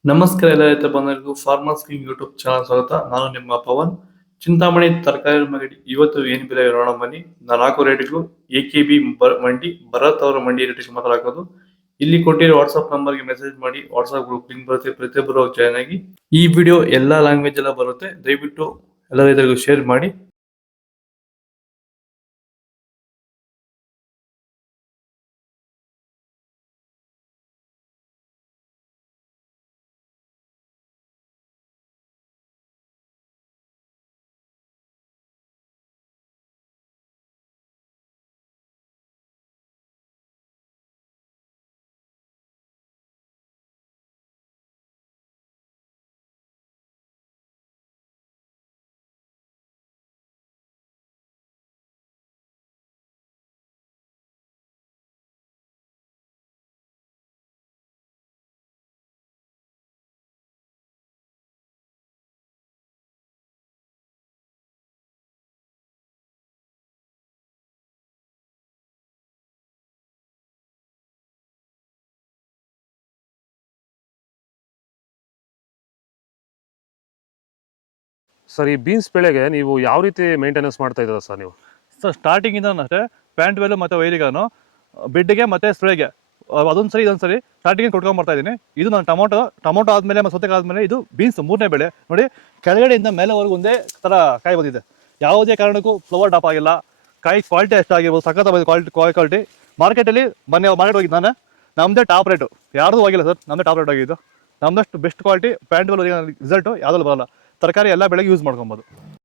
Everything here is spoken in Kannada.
ನಮಸ್ಕಾರ ಎಲ್ಲ ರೈತ ಬಂಧುಗಳಿಗೂ ಫಾರ್ಮರ್ಸ್ ಕಿಂಗ್ ಯೂಟ್ಯೂಬ್ ಚಾನಲ್ ಸ್ವಾಗತ. ನಾನು ನಿಮ್ಮ ಪವನ್. ಚಿಂತಾಮಣಿ ತರಕಾರಿ ಮಂಡಿ ಇವತ್ತು ಏನ್ ಬೆಲೆ ನೋಡೋಣ ಬನ್ನಿ. ನಾಲ್ಕು ರೇಟ್ಗಳು ಎಕೆಬಿ ಮಂಡಿ, ಭರತ್ ಅವರ ಮಂಡಿ ರೇಟ್ ಮಾತಾಡೋದು. ಇಲ್ಲಿ ಕೊಟ್ಟಿರೋ ವಾಟ್ಸ್ಆಪ್ ನಂಬರ್ಗೆ ಮೆಸೇಜ್ ಮಾಡಿ. ವಾಟ್ಸ್ಆಪ್ ಗ್ರೂಪ್ ಲಿಂಕ್ ಬರುತ್ತೆ, ಪ್ರತಿಯೊಬ್ಬರು ಜಾಯ್ನ್ ಆಗಿ. ಈ ವಿಡಿಯೋ ಎಲ್ಲಾ ಲ್ಯಾಂಗ್ವೇಜ್ ಎಲ್ಲ ಬರುತ್ತೆ, ದಯವಿಟ್ಟು ಎಲ್ಲ ರೈತರಿಗೂ ಶೇರ್ ಮಾಡಿ. ಸರ್, ಈ ಬೀನ್ಸ್ ಬೆಳೆಗೆ ನೀವು ಯಾವ ರೀತಿ ಮೇಂಟೆನೆನ್ಸ್ ಮಾಡ್ತಾ ಇದ್ದೀರಾ ಸರ್ ನೀವು? ಸರ್ ಸ್ಟಾರ್ಟಿಂಗಿಂದ ಅಷ್ಟೇ ಪ್ಯಾಂಟ್ ವೆಲ್ಲು ಮತ್ತು ವೈರಿಗಾನು ಬಿಡ್ಡಿಗೆ ಮತ್ತು ಸ್ಪ್ರೇಗೆ ಅದೊಂದು ಸರಿ ಇದೊಂದು ಸರಿ ಸ್ಟಾರ್ಟಿಂಗ್ ಕೊಟ್ಕೊಂಡ್ಬರ್ತಾ ಇದ್ದೀನಿ. ಇದು ನಾನು ಟೊಮೊಟೊ ಆದಮೇಲೆ ಮತ್ತು ಸೌತೆಕಾಯಿ ಆದಮೇಲೆ ಇದು ಬೀನ್ಸ್ ಮೂರನೇ ಬೆಳೆ. ನೋಡಿ, ಕೆಳಗಡೆಯಿಂದ ಮೇಲೆವರೆಗೂ ಒಂದೇ ಥರ ಕಾಯಿ ಬಂದಿದೆ. ಯಾವುದೇ ಕಾರಣಕ್ಕೂ ಫ್ಲವರ್ ಟಾಪ್ ಆಗಿಲ್ಲ. ಕಾಯಿ ಕ್ವಾಲಿಟಿ ಎಷ್ಟಾಗಿರ್ಬೋದು, ಸಖತ್ ಕ್ವಾಲಿಟಿ. ಮಾರ್ಕೆಟಲ್ಲಿ ಮಾರ್ಕೆಟ್ ಹೋಗಿದ್ದು ನಾನು, ನಮ್ಮದೇ ಟಾಪ್ ರೇಟು, ಯಾರ್ದು ಹೋಗಿಲ್ಲ ಸರ್, ನಮ್ಮದೇ ಟಾಪ್ ರೇಟ್ ಆಗಿದ್ದು. ನಮ್ಮದಷ್ಟು best quality pant well result ಯಾವುದಲ್ಲೂ ಬರೋಲ್ಲ. ತರಕಾರಿ ಎಲ್ಲ ಬೆಳೆಗೆ ಯೂಸ್ ಮಾಡ್ಕೊಬೋದು.